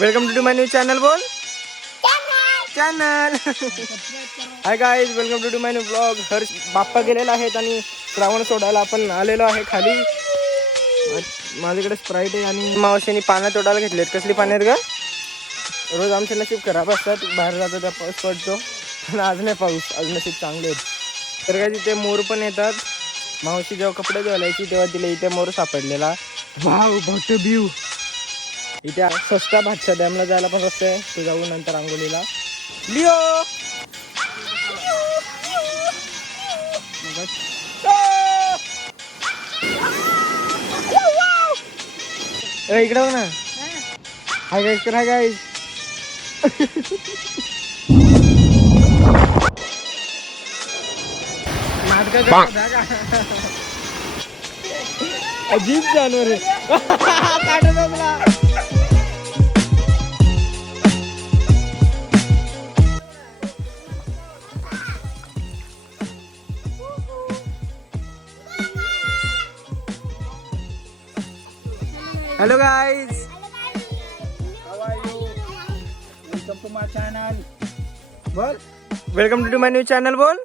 Welcome to my new channel बोल. Channel hi guys welcome to to my new blog Harsh Bappa गेलेला आहेत आणि श्रावण सोडायला आपण आलेलो आहे खाली. माझ्याकडे स्प्राईट आहे आणि मावशीने पाण्यात तोडायला घेतलेत. कसली पाण्यात का रोज आमचे नशीब खराब असतात. बाहेर जातो त्या पाऊस पडतो पण आज नाही पाऊस. आज नशीब चांगले आहेत. तर काय तिथे मोर पण येतात. मावशी जेव्हा कपडे धुवायची तेव्हा तिला इथे मोर सापडलेला. वाव भट ब्यू इथे सस्ता भातशा डॅमला जायला पण रस्ता आहे. तो जाऊन नंतर आंघोलीला लिओ! इकडे बघ ना. हाय गाईस तर हाय गाईस अजीब जानवर आहे. Hello guys How are you? Welcome to my channel. बोल welcome to my new channel बोल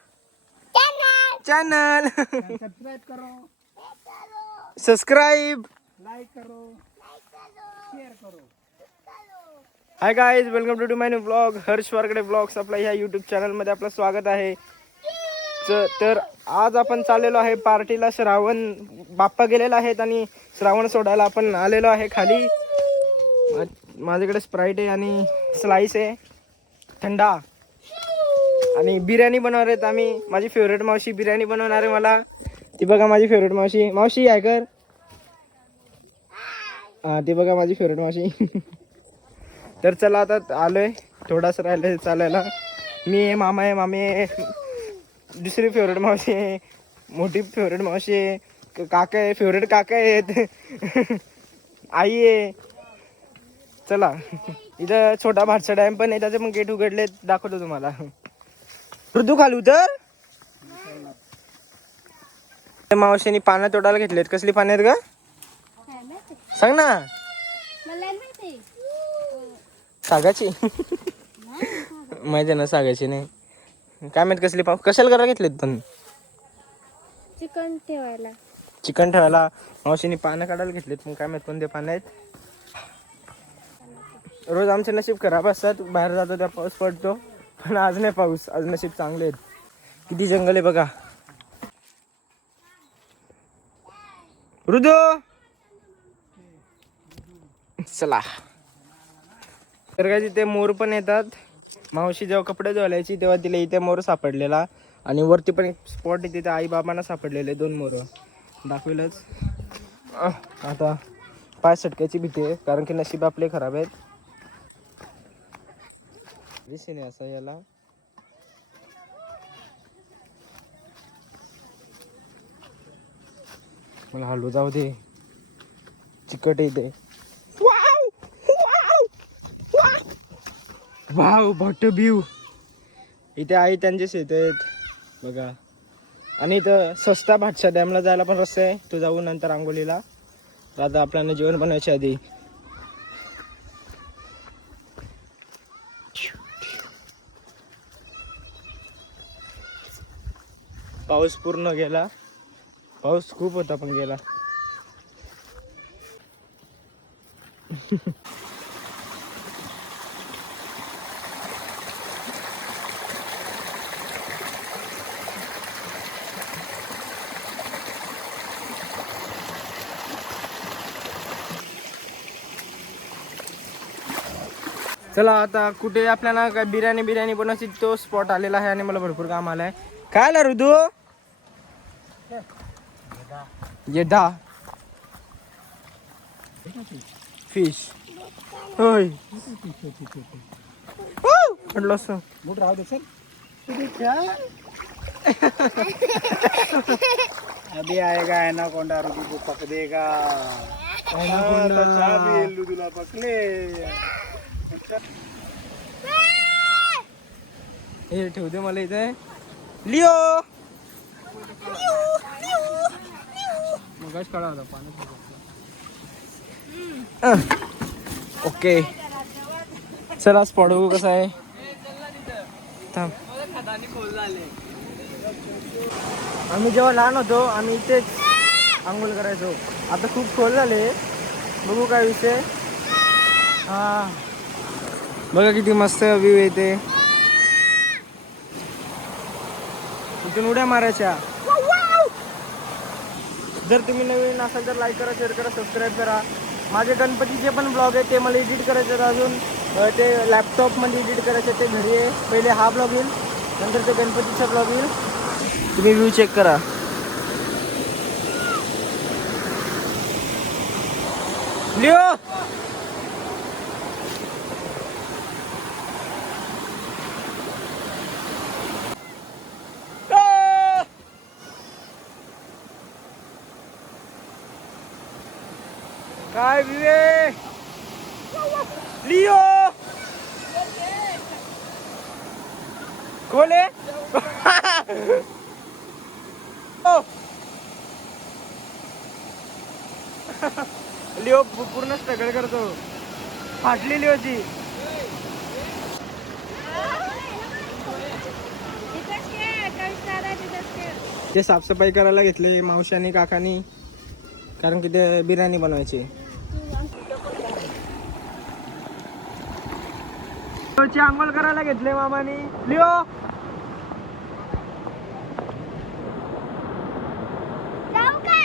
चॅनल Subscribe करो, सबस्क्राईब like करो, share करो. Hi guys welcome to to my new blog Harsh वारकडे blogs आपल्या ह्या यूट्यूब चॅनलमध्ये आपलं स्वागत आहे. च- तर आज आपण चाललेलो आहे पार्टीला. श्रावण बाप्पा गेलेला आहेत आणि श्रावण सोडायला आपण आलेलो आहे खाली. माझ्याकडे स्प्राईट आहे आणि स्लाईस आहे. थंडा. आणि बिर्याणी बनवणार आहेत आम्ही. माझी फेवरेट मावशी बिर्याणी बनवणार आहे मला. ती बघा माझी फेवरेट मावशी. मावशी आहे कर. हां ती बघा माझी फेवरेट मावशी. तर चला आता आलोय. थोडासा राहिलं चालायला. मी आहे मामा आहे मामी आहे. दुसरी फेवरेट मावशी आहे. मोठी फेवरेट मावशी आहे. काका आहे फेवरेट काका आहेत. आई आहे. चला. इथं छोटा भाटसा डॅम पण आहे त्याचे पण गेट उघडले दाखवतो तुम्हाला. ऋतू खालू तर? मावशीने पाण्यात तोडायला घेतलेत. कसली पाण्यात का सांग ना. सागाची. माहिती ना सागाची नाही? काय माहीत कसली पाव कशाला करायला घेतलेत पण? चिकन ठेवायला. चिकन ठेवायला. मावशीने पानं काढायला घेतलेत पण काय माहीत कोणते पानं आहेत. रोज आमचे नशीब खराब असतात. बाहेर जातो त्या पाऊस पडतो. पण आज नाही पाऊस. आज नशीब चांगले आहेत. किती जंगल आहे बघा. ऋदू चला. तर काय तिथे मोर पण येतात. मावशी जेव्हा कपडे धुवायची तेव्हा तिला इथे मोर सापडलेला आणि वरती पण एक स्पॉट आहे तिथे आई बाबांना सापडलेले दोन मोर. दाखविलच. आता पाय सटक्याची भीती आहे कारण की नशीब आपले खराब आहेत. दिसेने नाही असा याला. मला हलू जाऊ दे. चिकट येते वाव भट ब्यू इथे आई त्यांचे शेत आहेत बघा. आणि इथं सस्ता भातशा डॅमला जायला पण रस्ता आहे. तो जाऊ नंतर आंघोलीला तर आता आपल्याला जेवण बनवायच्या आधी. पाऊस पूर्ण गेला. पाऊस खूप होता पण गेला. चला आता कुठे आपल्याला काय बिर्याणी बिर्याणी बनवायची तो स्पॉट आलेला आहे आणि मला भरपूर काम आलंय. काय आला ऋतू? येडा. फिश होय. पडलो असं. मूड राहू दे अभी आएगा एनाकोंडा रुकी को? पक देगा तुला पकले. हे ठेव दे मला इथे. लिओ! मगाच कळा होता पाणी ओके. चला स्पॉट बघू कसं आहे. थांब. आम्ही जेव्हा लहान होतो आम्ही इथेच आंघोळ करायचो. आता खूप खोल झाले. बघू काय विषय हा. बघा किती मस्त व्ह्यू येते. इथून उड्या मारायच्या. जर तुम्ही नवीन असाल तर लाईक करा शेअर करा सबस्क्राईब करा. माझे गणपतीचे पण ब्लॉग आहे ते मला एडिट करायचे अजून. ते लॅपटॉपमध्ये एडिट करायचे ते घरी आहे. पहिले हा ब्लॉग येईल नंतर ते गणपतीचा ब्लॉग येईल. तुम्ही व्ह्यू चेक करा. लिओ! काय विवेक लिओ कोले लिओ पूर्ण स्ट्रगल करतो. फाटलेली होती ते साफसफाई करायला घेतले मावशी आणि काकानी कारण की ते बिर्याणी बनवायची. लिओची आंघोळ करायला घेतले मामानी. लिओ! जाऊ का?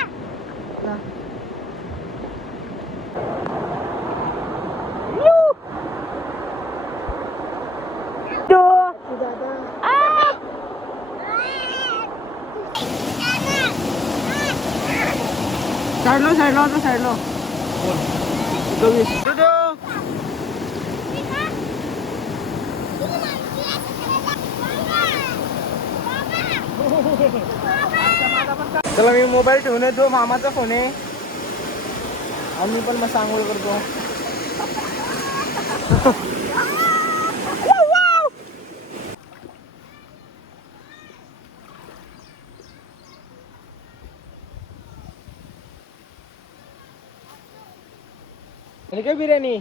साईडलो साईडलो होता साईडलो. चला मी मोबाईल ठेवून येतो. मामाचा फोन आहे. आम्ही पण मस्त सांगोळ करतो. काय बिर्याणी?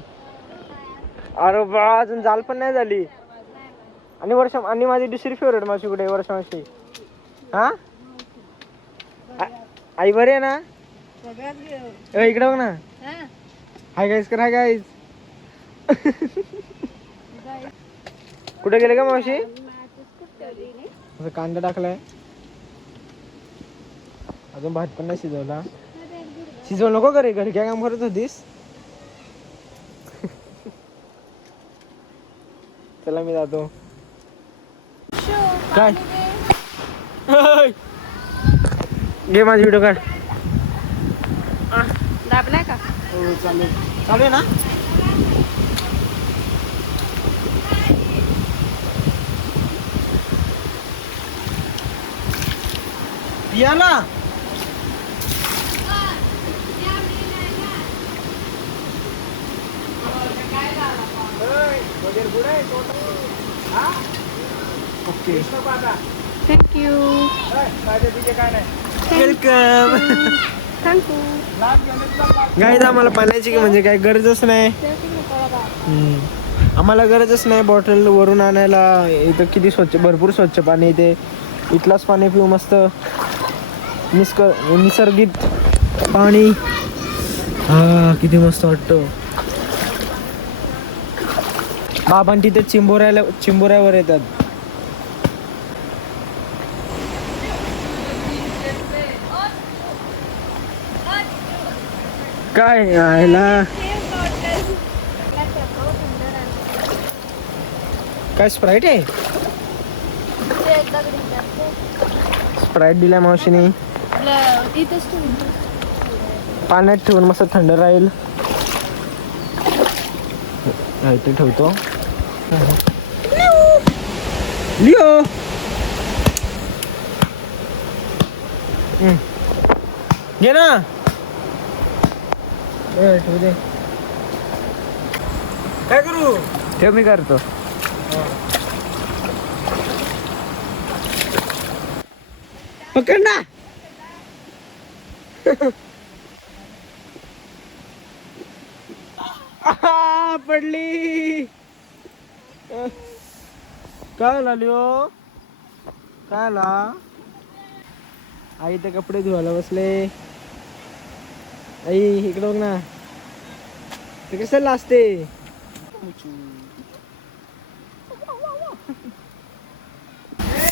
अरे बा अजून जाल पण नाही झाली. आणि वर्ष आणि माझी दुसरी फेवरेट माझी कुठे आहे, वर्षा हा? आई बरी आहे ना? ए, इकडे बघ ना. हाय गाईस कर हाय गाईस कुठे गेले का मावशी? असं कांदा टाकलाय. अजून भात पण नाही शिजवला. शिजवू नको घरी घरी काय काम करत होतीस? चला मी जातो. काय? घे माझी व्हिडिओ काढ. दाबलाय का? हो चालेल. चालू आहे ना? Okay. Thank you welcome thank you guys आम्हाला पाण्याची म्हणजे काय गरजच नाही. आम्हाला गरजच नाही बॉटल वरून आणायला. इथं किती स्वच्छ भरपूर स्वच्छ पाणी येते इथलाच पाणी पिऊ मस्त. निस्क निसर्गित पाणी. हा किती मस्त वाटतं. बाबां तिथे चिंबोऱ्याला चिंबोऱ्यावर येतात. काय आयला काय स्प्राईट आहे? स्प्राईट दिल्या मावशीने. पाण्यात ठेवून मस्त थंड राहील. हा, इथे ठेवतो. लिओ! हम्म. घे ना. ठेवू दे. काय करू? ठेव मी करतो. पकड ना. पडली. काय हो काय आला? आई ते कपडे धुवायला बसले. आई इकडे बघ ना ते कशाला असते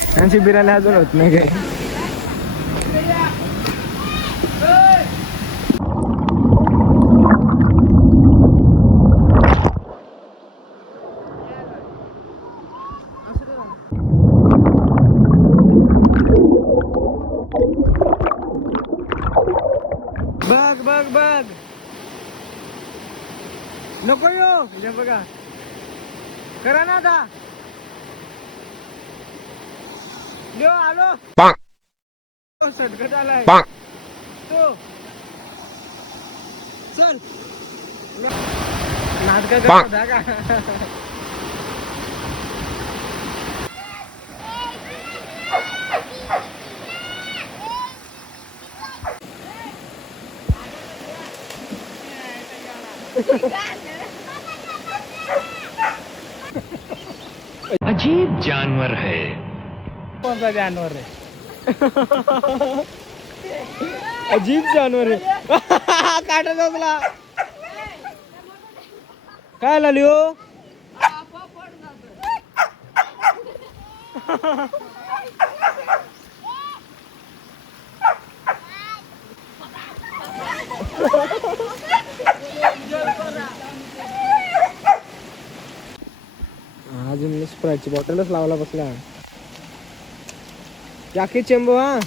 त्यांची बिर्याणी अजून होत नाही काय बघ बघ बघ नको यो इथे बघा करा ना आता यो आलो तो सटकट आलाय तो चल नाटक करत होता का अजीब जानवर है। कोणता जानवर आहे. अजीब जानवर आहे. काटा झोपला काय लाली हो? अजून स्प्राईटची बॉटलच लावायला बसला. याके चेंबू हा?